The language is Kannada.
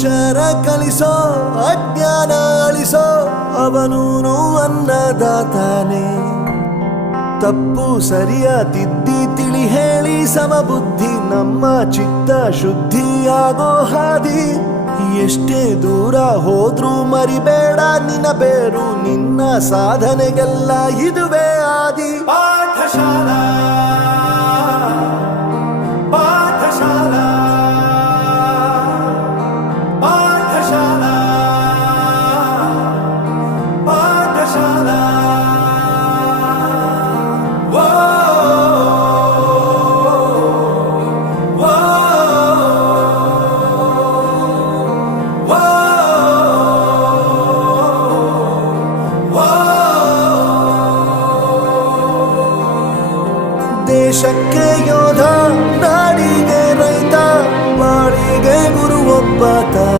ಅಕ್ಷರ ಕಲಿಸೋ ಅಜ್ಞಾನ ಅಳಿಸೋ ಅವನೂನು ಅನ್ನದಾತಾನೆ. ತಪ್ಪು ಸರಿಯ ತಿದ್ದಿ ತಿಳಿ ಹೇಳಿ ಸಮಬುದ್ಧಿ ನಮ್ಮ ಚಿತ್ತ ಶುದ್ಧಿಯಾಗೋ ಹಾದಿ. ಎಷ್ಟೇ ದೂರ ಹೋದ್ರೂ ಮರಿಬೇಡ ನಿನ್ನ ಬೇರು, ನಿನ್ನ ಸಾಧನೆಗೆಲ್ಲ ಇದುವೇ ಆದಿ. ಪಾಠಶಾಲಾ